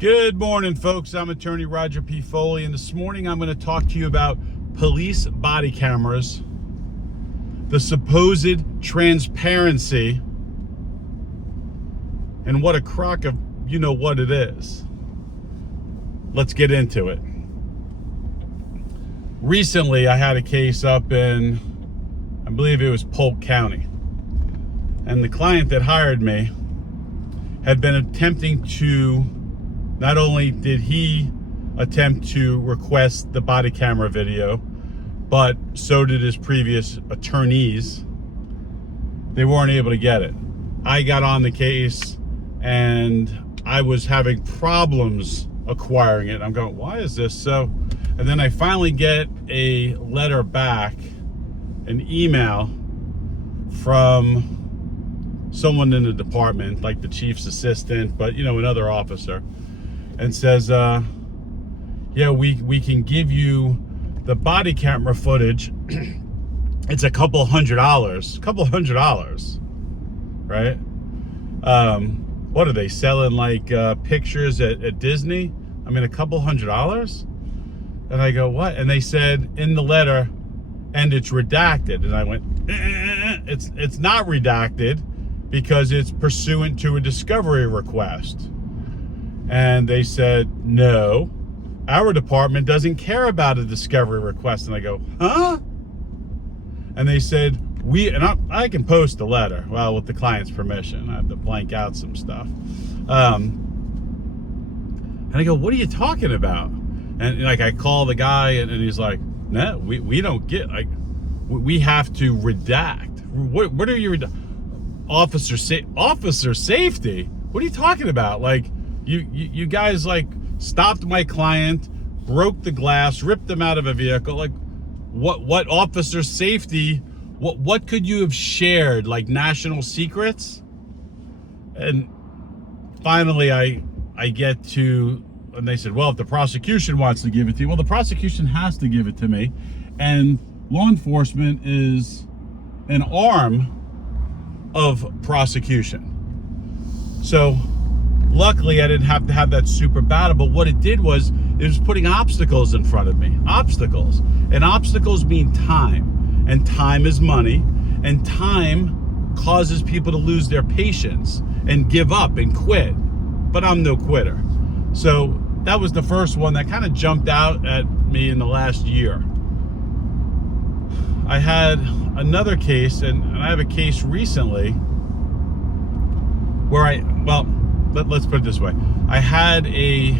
Good morning, folks. I'm attorney Roger P. Foley, and this morning I'm going to talk to you about police body cameras, the supposed transparency, and what a crock of you know what it is. Let's get into it. Recently, I had a case up in, I believe it was Polk County, and the client that hired me had been attempting to, not only did he attempt to request the body camera video, but so did his previous attorneys. They weren't able to get it. I got on the case and I was having problems acquiring it. I'm going, why is this so? And then I finally get a letter back, an email from someone in the department, like the chief's assistant, but another officer, and says, yeah, we can give you the body camera footage. It's a couple hundred dollars, right? What are they selling, like pictures at Disney? I mean, a couple $100. And I go, what? And they said in the letter, and it's redacted. And I went, it's not redacted because it's pursuant to a discovery request. And they said, no, our department doesn't care about a discovery request. And I go, huh? And they said, I can post the letter, well, with the client's permission. I have to blank out some stuff. And I go, what are you talking about? And like, I call the guy and he's like, no, we don't get, like, we have to redact. What are you, officer safety? What are you talking about? Like, you guys like stopped my client, broke the glass, ripped them out of a vehicle. Like, what officer safety? What could you have shared? Like national secrets? And finally, I get to, and they said, well, if the prosecution wants to give it to you, well, the prosecution has to give it to me, and law enforcement is an arm of prosecution. So luckily, I didn't have to have that super battle, but what it did was, it was putting obstacles in front of me. Obstacles. And obstacles mean time. And time is money. And time causes people to lose their patience and give up and quit. But I'm no quitter. So that was the first one that kind of jumped out at me in the last year. I had another case, and I have a case recently where let's put it this way. I had a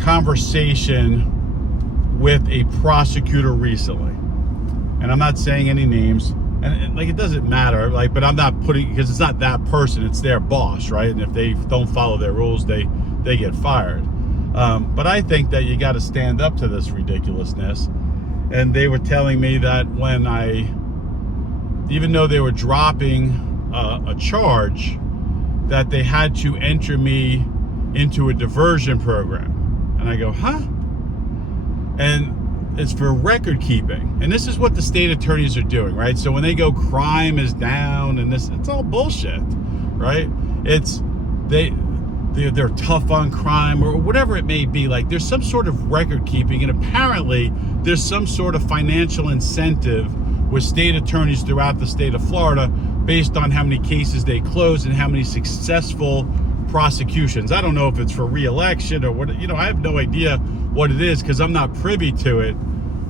conversation with a prosecutor recently, and I'm not saying any names, and like, it doesn't matter, like, but I'm not putting, because it's not that person, it's their boss, right? And if they don't follow their rules, they get fired. But I think that you got to stand up to this ridiculousness. And they were telling me that even though they were dropping a charge, that they had to enter me into a diversion program. And I go, huh? And it's for record keeping. And this is what the state attorneys are doing, right? So when they go, crime is down, and it's all bullshit, right? They're tough on crime, or whatever it may be. Like, there's some sort of record keeping, and apparently there's some sort of financial incentive with state attorneys throughout the state of Florida based on how many cases they close and how many successful prosecutions. I don't know if it's for re-election or what, I have no idea what it is, because I'm not privy to it,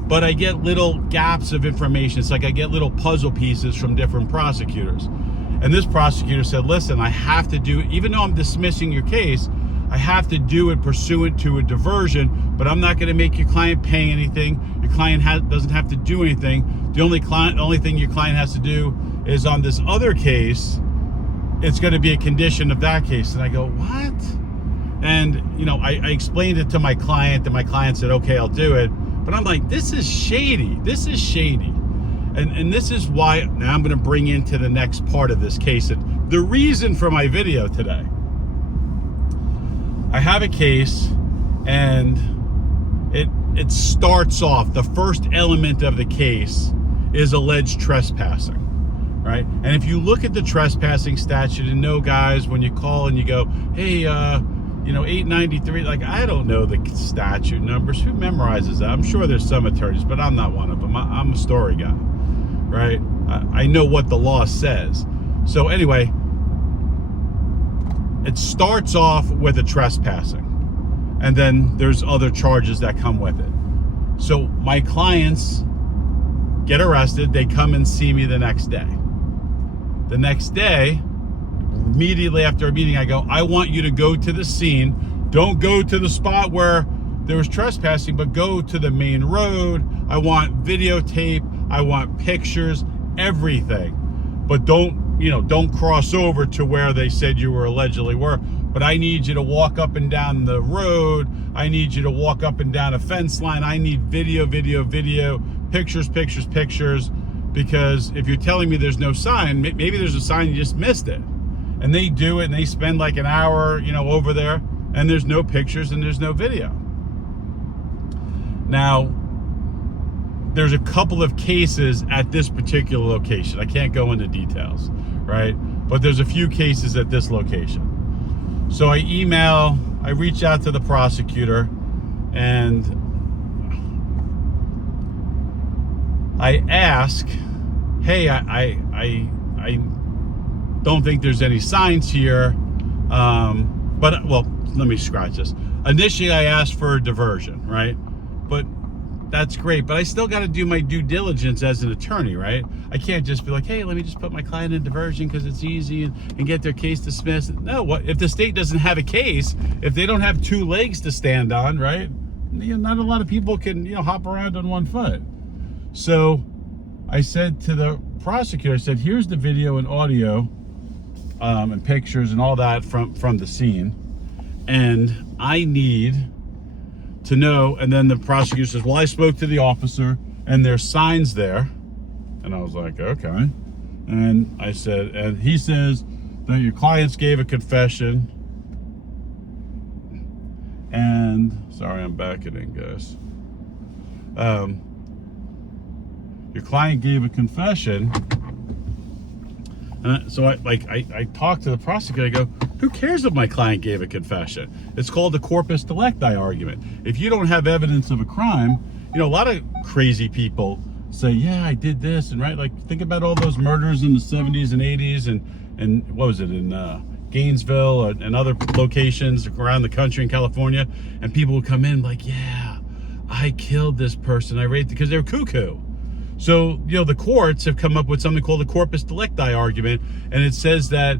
but I get little gaps of information. It's like I get little puzzle pieces from different prosecutors. And this prosecutor said, listen, I have to do, even though I'm dismissing your case, I have to do it pursuant to a diversion, but I'm not going to make your client pay anything. Your client doesn't have to do anything. The only thing your client has to do is, on this other case, it's going to be a condition of that case. And I go, what? And, I explained it to my client, and my client said, okay, I'll do it. But I'm like, this is shady. This is shady. And this is why now I'm going to bring into the next part of this case. And the reason for my video today, I have a case, and it starts off, the first element of the case is alleged trespassing, right? And if you look at the trespassing statute, and no, guys, when you call and you go, hey, 893, like, I don't know the statute numbers. Who memorizes that? I'm sure there's some attorneys, but I'm not one of them. I'm a story guy, right? I know what the law says. So anyway, it starts off with a trespassing, and then there's other charges that come with it. So my clients get arrested. They come and see me the next day. The next day, immediately after a meeting, I go, I want you to go to the scene. Don't go to the spot where there was trespassing, but go to the main road. I want videotape. I want pictures, everything. But don't cross over to where they said you were allegedly were. But I need you to walk up and down the road. I need you to walk up and down a fence line. I need video, pictures. Because if you're telling me there's no sign, maybe there's a sign, you just missed it. And they do it, and they spend like an hour, over there, and there's no pictures and there's no video. Now, there's a couple of cases at this particular location. I can't go into details, right? But there's a few cases at this location. So I reach out to the prosecutor, and I ask, hey, I don't think there's any signs here, but let me scratch this. Initially, I asked for a diversion, right? But that's great, but I still got to do my due diligence as an attorney, right? I can't just be like, hey, let me just put my client in diversion because it's easy and get their case dismissed. No, what if the state doesn't have a case? If they don't have two legs to stand on, right? Not a lot of people can, hop around on one foot. So I said to the prosecutor, I said, here's the video and audio and pictures and all that from the scene, and I need to know. And then the prosecutor says, well, I spoke to the officer and there's signs there. And I was like, okay. And I said, and he says that your clients gave a confession. And sorry, I'm backing in, guys. Your client gave a confession. And so I talked to the prosecutor. I go, who cares if my client gave a confession? It's called the corpus delicti argument. If you don't have evidence of a crime, a lot of crazy people say, yeah, I did this, and right, like, think about all those murders in the 70s and 80s, and what was it, in Gainesville and other locations around the country in California, and people would come in like, yeah, I killed this person, I raped, because they're cuckoo. So, the courts have come up with something called the corpus delicti argument, and it says that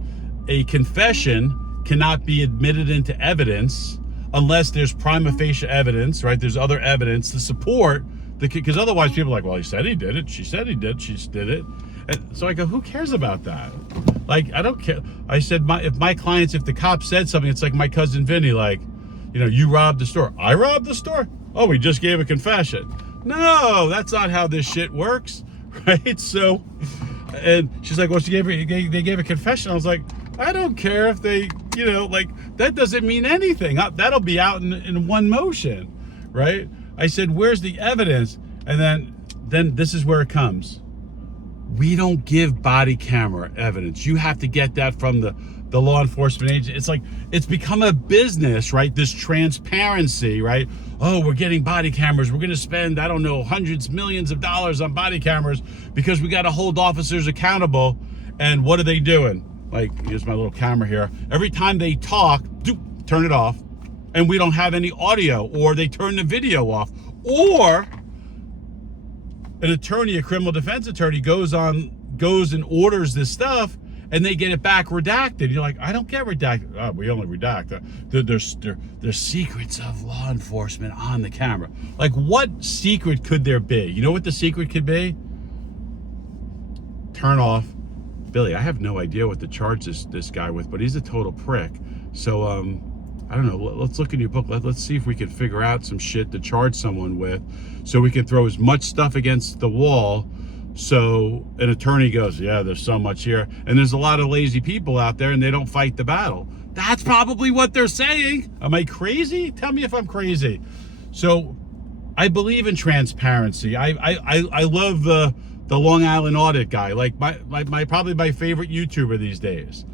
a confession cannot be admitted into evidence unless there's prima facie evidence, right? There's other evidence to support because otherwise people are like, well, he said he did it. She said he did. She did it. And so I go, who cares about that? Like, I don't care. I said, if the cop said something, it's like my cousin Vinny, like, you robbed the store. I robbed the store? Oh, we just gave a confession. No, that's not how this shit works, right? So, and she's like, well, they gave a confession. I was like, I don't care if they, that doesn't mean anything. That'll be out in one motion, right? I said, where's the evidence? And then this is where it comes. We don't give body camera evidence. You have to get that from the law enforcement agent. It's like, it's become a business, right? This transparency, right? Oh, we're getting body cameras. We're going to spend, I don't know, hundreds, millions of dollars on body cameras because we got to hold officers accountable. And what are they doing? Like, here's my little camera here. Every time they talk, turn it off. And we don't have any audio, or they turn the video off. Or an attorney, a criminal defense attorney, goes and orders this stuff, and they get it back redacted. You're like, I don't get redacted. Oh, we only redact. There's secrets of law enforcement on the camera. Like, what secret could there be? You know what the secret could be? Turn off. Billy, I have no idea what to charge this guy with, but he's a total prick. So, I don't know. Let's look in your book. Let's see if we can figure out some shit to charge someone with, so we can throw as much stuff against the wall. So an attorney goes, yeah, there's so much here. And there's a lot of lazy people out there, and they don't fight the battle. That's probably what they're saying. Am I crazy? Tell me if I'm crazy. So I believe in transparency. I love the the Long Island audit guy, like my probably my favorite YouTuber these days,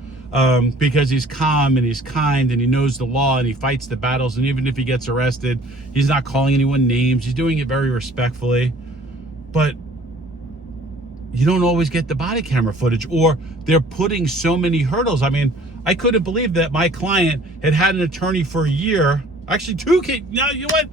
because he's calm and he's kind and he knows the law and he fights the battles, and even if he gets arrested, he's not calling anyone names. He's doing it very respectfully. But you don't always get the body camera footage, or they're putting so many hurdles. I mean, I couldn't believe that my client had an attorney for a year. Actually, 2 cases. Now, you know what?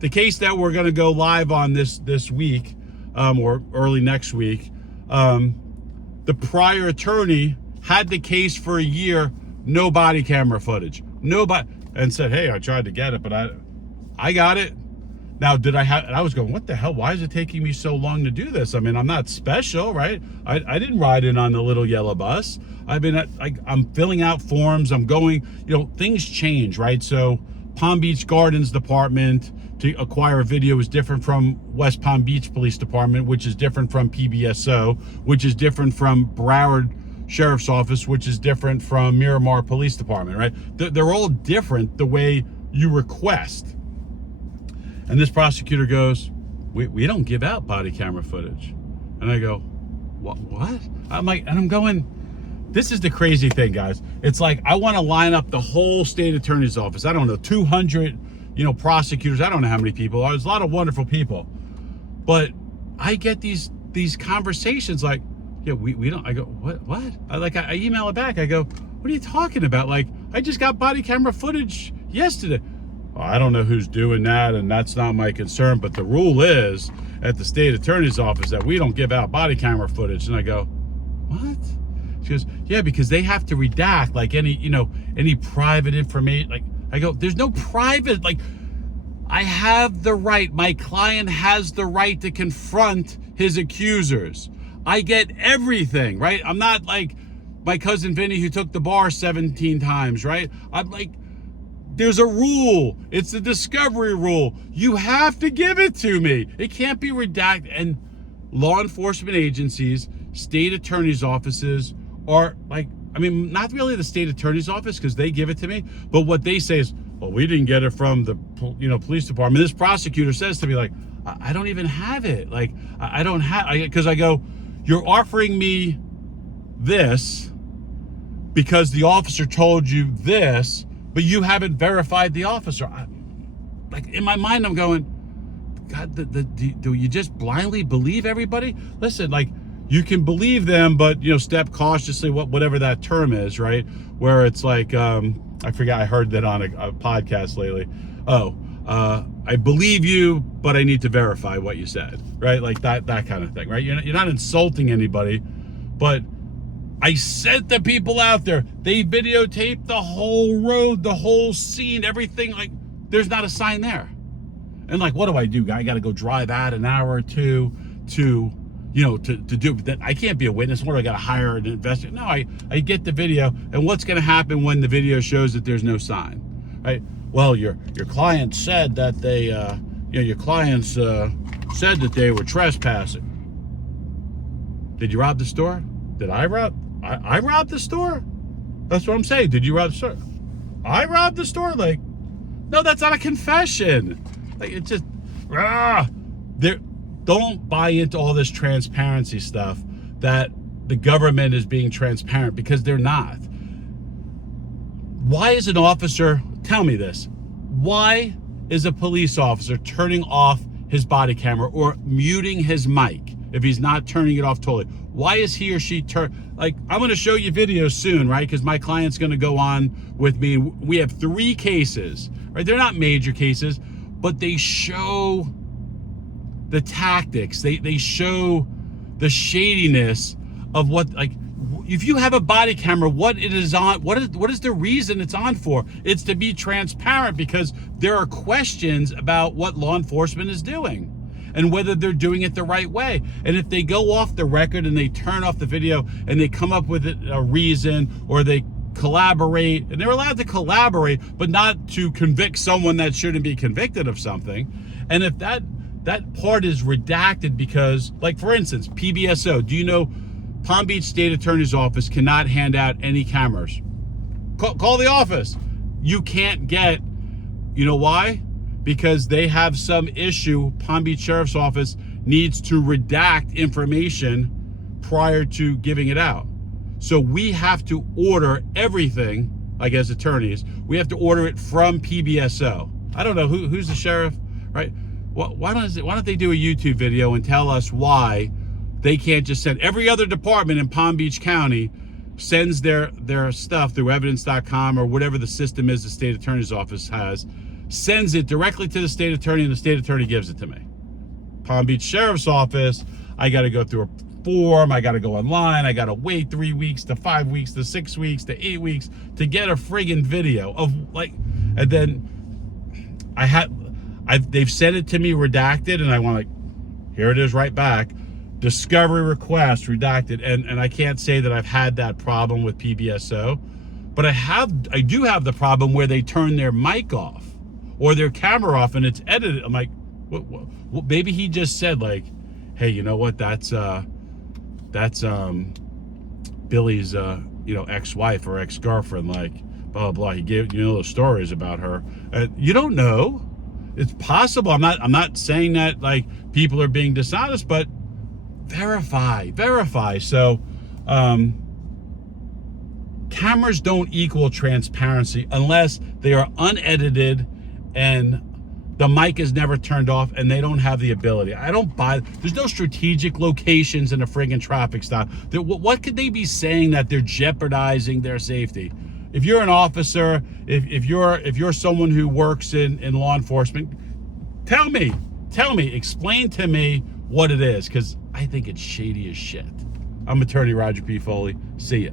The case that we're going to go live on this week, or early next week, the prior attorney had the case for a year, no body camera footage, and said, "Hey, I tried to get it, but I got it." Now, I was going, what the hell? Why is it taking me so long to do this? I mean, I'm not special, right? I didn't ride in on the little yellow bus. I mean, I'm filling out forms. I'm going, things change, right? So Palm Beach Gardens Department to acquire a video is different from West Palm Beach Police Department, which is different from PBSO, which is different from Broward Sheriff's Office, which is different from Miramar Police Department, right? They're all different the way you request. And this prosecutor goes, we don't give out body camera footage. And I go, what? I'm going, this is the crazy thing, guys. It's like, I want to line up the whole state attorney's office. I don't know, 200, prosecutors. I don't know how many people. There's a lot of wonderful people. But I get these conversations like, yeah, we don't. I go, what? I email it back. I go, what are you talking about? Like, I just got body camera footage yesterday. Well, I don't know who's doing that, and that's not my concern, but the rule is at the state attorney's office that we don't give out body camera footage. And I go, what? She goes, yeah, because they have to redact like any private information. Like, I go, there's no private, like, I have the right, my client has the right to confront his accusers. I get everything, right? I'm not like my cousin Vinny who took the bar 17 times, right? I'm like, there's a rule. It's the discovery rule. You have to give it to me. It can't be redacted. And law enforcement agencies, state attorney's offices are like, I mean, not really the state attorney's office because they give it to me, but what they say is, well, we didn't get it from the police department. This prosecutor says to me, like, I don't even have it. Like, I don't have, because I go, you're offering me this because the officer told you this, but you haven't verified the officer. Like, in my mind, I'm going, God, do you just blindly believe everybody? Listen, like, you can believe them, but, step cautiously, whatever that term is, right? Where it's like, I forget, I heard that on a podcast lately. I believe you, but I need to verify what you said, right? Like that kind of thing, right? You're not insulting anybody, but I sent the people out there. They videotaped the whole road, the whole scene, everything. Like, there's not a sign there. And like, what do? I got to go drive out an hour or two to do that. I can't be a witness. What do I got to hire an investigator? No, I get the video. And what's going to happen when the video shows that there's no sign, right? Well, your client said that they, your clients said that they were trespassing. Did you rob the store? Did I rob? I robbed the store? That's what I'm saying. Did you rob the store? I robbed the store? Like, no, that's not a confession. Like, it's just, don't buy into all this transparency stuff that the government is being transparent, because they're not. Why is an officer, tell me this, why is a police officer turning off his body camera or muting his mic if he's not turning it off totally? Why is he or she like, I'm going to show you videos soon, right? Because my client's going to go on with me. We have 3 cases, right? They're not major cases, but they show the tactics. They show the shadiness of what, like, if you have a body camera, what it is on, what is the reason it's on for? It's to be transparent, because there are questions about what law enforcement is doing and whether they're doing it the right way. And if they go off the record and they turn off the video and they come up with a reason, or they collaborate, and they're allowed to collaborate, but not to convict someone that shouldn't be convicted of something. And if that part is redacted because, like, for instance, PBSO, do you know Palm Beach State Attorney's Office cannot hand out any cameras? Call the office. You can't get, you know why? Because they have some issue, Palm Beach Sheriff's Office needs to redact information prior to giving it out. So we have to order everything, like as attorneys, we have to order it from PBSO. I don't know who's the sheriff, right? Why don't they do a YouTube video and tell us why they can't just send every other department in Palm Beach County sends their stuff through evidence.com or whatever the system is the state attorney's office has, sends it directly to the state attorney and the state attorney gives it to me. Palm Beach Sheriff's Office, I got to go through a form, I got to go online, I got to wait 3 weeks to 5 weeks to 6 weeks to 8 weeks to get a friggin' video of like, and then they've sent it to me redacted, and I want like, here it is right back, discovery request redacted, and I can't say that I've had that problem with PBSO, but I do have the problem where they turn their mic off or their camera off and it's edited. I'm like, what, maybe he just said like, hey, you know what, that's Billy's ex-wife or ex-girlfriend, like blah blah. He gave those stories about her. You don't know. It's possible. I'm not saying that like people are being dishonest, but verify. So cameras don't equal transparency unless they are unedited and the mic is never turned off and they don't have the ability. I don't buy, there's no strategic locations in a friggin' traffic stop. What could they be saying that they're jeopardizing their safety? If you're an officer, if you're someone who works in law enforcement, tell me, explain to me what it is, because I think it's shady as shit. I'm attorney Roger P. Foley. See ya.